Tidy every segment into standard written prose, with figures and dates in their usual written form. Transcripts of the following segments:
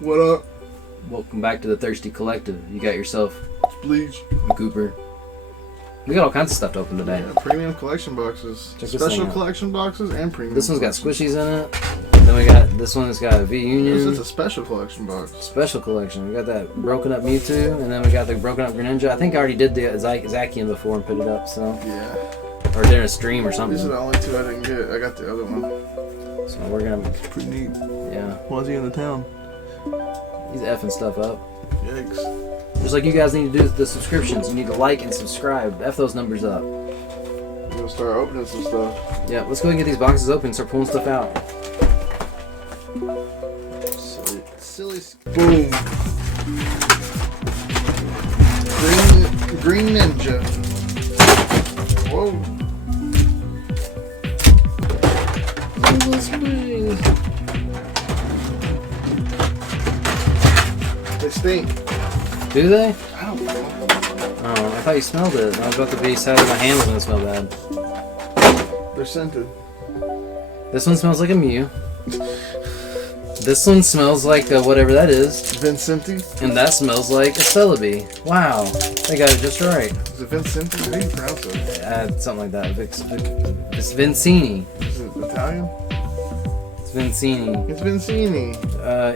What up? Welcome back to the Thirsty Collective. You got yourself Bleach. a Cooper. We got all kinds of stuff to open today. Yeah, premium collection boxes. Check this Special thing out. collection boxes and premium. This one's got collection. squishies in it. Then we got this one's got a V Union. This is a special collection box. Special collection. We got that broken up Mewtwo, and then we got the broken up Geninja. I think I already did the Zacian before and put it up, so. Yeah. Or did a stream or something. These are the only two I didn't get. I got the other one. So we're gonna. Pretty neat. Yeah. Why is he in the town? He's effing stuff up. Yikes. Just like you guys need to do the subscriptions. You need to like and subscribe. F those numbers up. I'm gonna start opening some stuff. Yeah, let's go and get these boxes open and start pulling stuff out. Silly. Boom. Green Ninja. Whoa. They stink. Do they? I don't know. Oh, I thought you smelled it. I was about to be sad that my hand was gonna smell bad. They're scented. This one smells like a Mew. This one smells like whatever that is. Vincenti? And that smells like a Celebi. Wow, they got it just right. Is it Vincenti? How do you pronounce it? Something like that. It's Vincini. Is it Italian? It's Vincini. It's Vincini.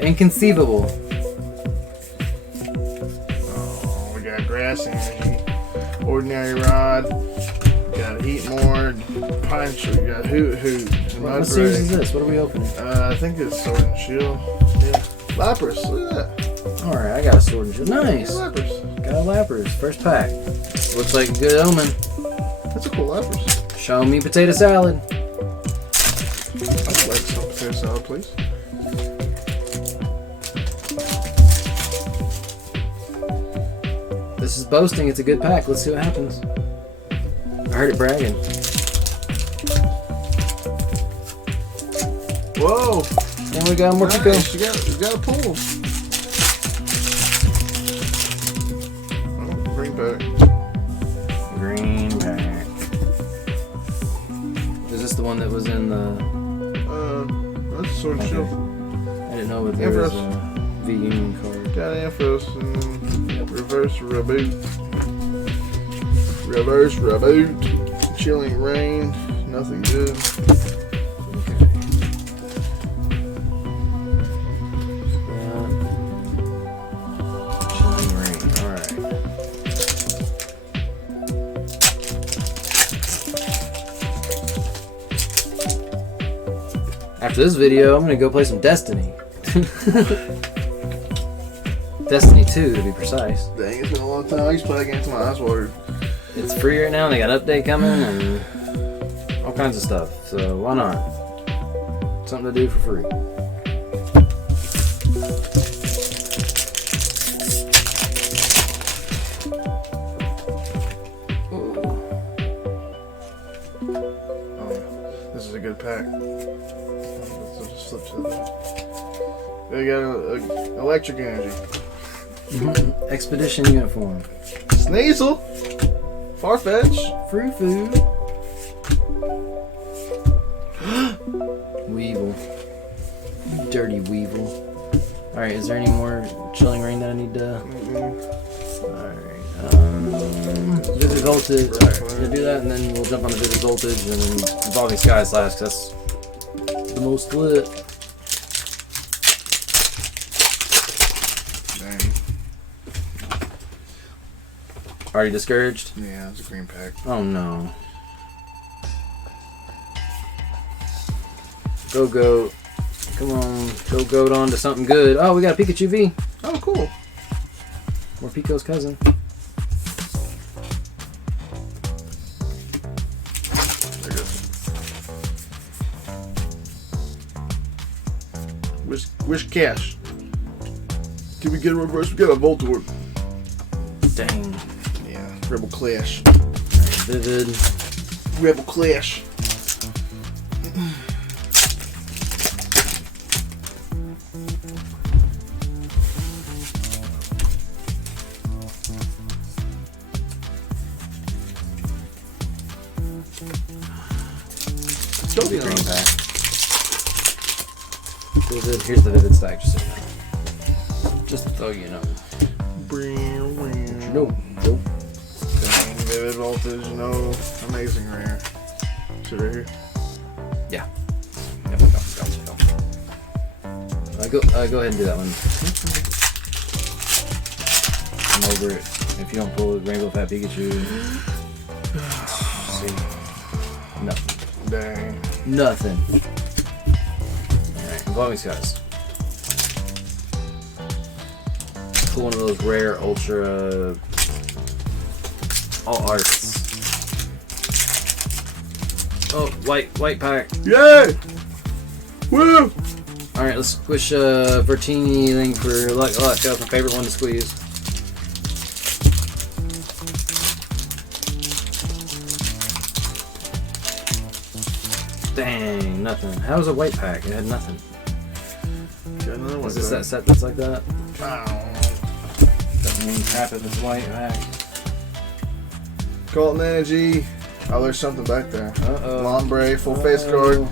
Inconceivable. Oh, we got Grass Energy, Ordinary Rod, we got Heat More, Pine Tree, we got Hoot Hoot. What series is this? What are we opening? I think it's Sword and Shield. Yeah. Lapras, look at that. Alright, I got a Sword and Shield. Nice. Lapras. Got a Lapras. First pack. Looks like a good omen. That's a cool Lapras. Show me potato salad. I would like some potato salad, please. This is boasting. It's a good pack. Let's see what happens. I heard it bragging. Whoa! And we got more Pico. Nice. You got a pull. Oh, green pack. Green pack. Is this the one that was in the... That's Sword and Shield. I didn't know if there was a V Union card. Got Ampharos and reverse reboot. Reverse reboot. Chilling rain. Nothing good. Chilling rain. Alright. After this video, I'm gonna go play some Destiny. Destiny 2 to be precise. Dang, it's been a long time. I used to play that game until my eyes watered. It's free right now, they got an update coming and all kinds of stuff. So why not? Something to do for free. Ooh. Oh, this is a good pack. Let's just flip to that. They got electric energy. Expedition uniform. Sneasel. Farfetch. Free food. Weevil. You dirty Weevil. Alright, is there any more chilling rain that I need to... Alright, Vivid Voltage. Alright, we're gonna do that and then we'll jump on the Vivid Voltage and then Evolving Skies last, 'cause that's the most lit. Dang. Already discouraged? Yeah, it's a green pack. Oh no. Go goat. Come on. Go goat on to something good. Oh, we got a Pikachu V. Oh, cool. More Pico's cousin. There it goes. Wish cash. Can we get a reverse? We got a Voltorb. Dang. Yeah, Rebel Clash. Alright, Vivid. Rebel Clash. Sylveon. Green pack. Vivid. Here's the Vivid stack, just so you know. Just so you know. Nope. Nope. Dang, Vivid Voltage, no. Amazing rare. Is it right here? Yeah. Yep, go ahead and do that one. I'm over it. If you don't pull Rainbow Fat Pikachu. See. Nothing. Dang. Nothing. Alright, Glowing Skies. Pull one of those rare ultra all arts. Oh, white pack. Yay! Woo! Alright, let's squish Vertini thing for luck. Oh, that was my favorite one to squeeze. Dang, nothing. How was a white pack? It had nothing. Got another one. Is this that set that's like that? Ow. Doesn't mean crap if it's white pack. Colton Energy. Oh, there's something back there. Uh-oh. Lombre, full face card.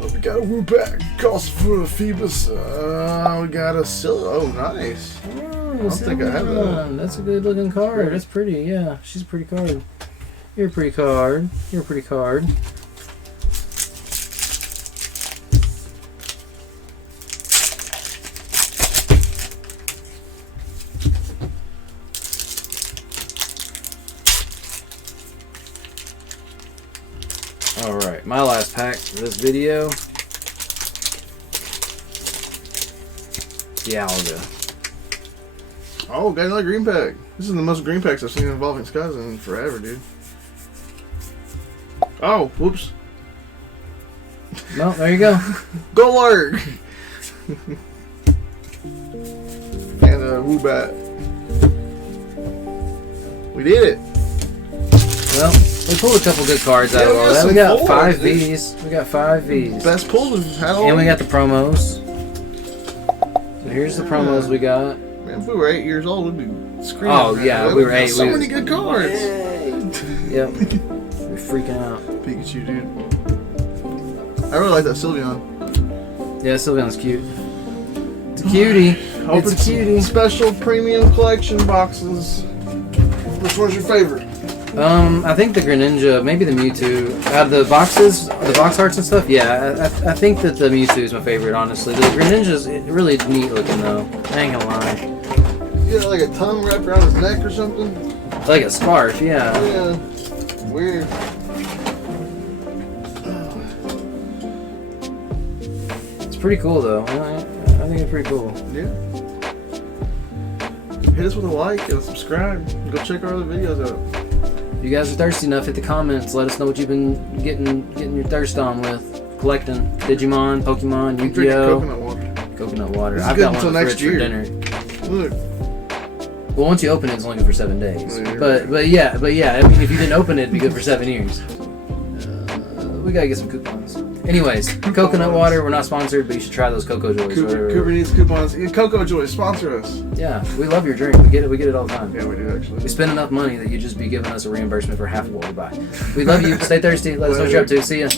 Oh, we got a Woobat. Cost for a Phoebus. We got a Oh, nice. Oh, I don't think I have that. That's a good looking card. That's pretty, yeah. She's a pretty card. You're a pretty card. You're a pretty card. Alright, my last pack for this video. Dialga. Oh, got another green pack. This is the most green packs I've seen in Evolving Skies in forever, dude. Oh, whoops. No, there you go. Go Lark! And a Woobat. We did it. Well, we pulled a couple good cards out of all that. We got 5 Vs. We got 5 Vs. Best pulls we've had all. And we got the promos. So here's the promos we got. Man, if we were 8 years old, we'd be screaming. Oh, yeah, we were 8. So many good cards. Yep. We're freaking out. Pikachu, dude. I really like that Sylveon. Yeah, Sylveon's cute. It's a cutie. It's a cutie. Special premium collection boxes. Which one's your favorite? I think the Greninja, maybe the Mewtwo. The boxes, the box arts and stuff. Yeah, I think that the Mewtwo is my favorite. Honestly, the Greninja's really neat looking though. I ain't gonna lie. You got like a tongue wrapped around his neck or something? Like a scarf, yeah. Yeah. Weird. It's pretty cool though. I think it's pretty cool. Yeah. Hit us with a like and subscribe. And go check our other videos out. If you guys are thirsty enough, hit the comments. Let us know what you've been getting your thirst on with collecting Digimon, Pokemon, Yu-Gi-Oh. Coconut water. Coconut water. This is I've good got one until in the next fridge for year. dinner. Look. Well, once you open it, it's only good for 7 days. Yeah, But yeah. I mean, if you didn't open it, it'd be good for 7 years. We gotta get some coupons. Anyways, coconut water. We're not sponsored, but you should try those Cocoa Joys. Cooper needs coupons. Cocoa Joy, sponsor us. Yeah, we love your drink. We get it. We get it all the time. Yeah, we do actually. We spend enough money that you'd just be giving us a reimbursement for half of what we buy. We love you. Stay thirsty. Let us know what you're up to. See ya.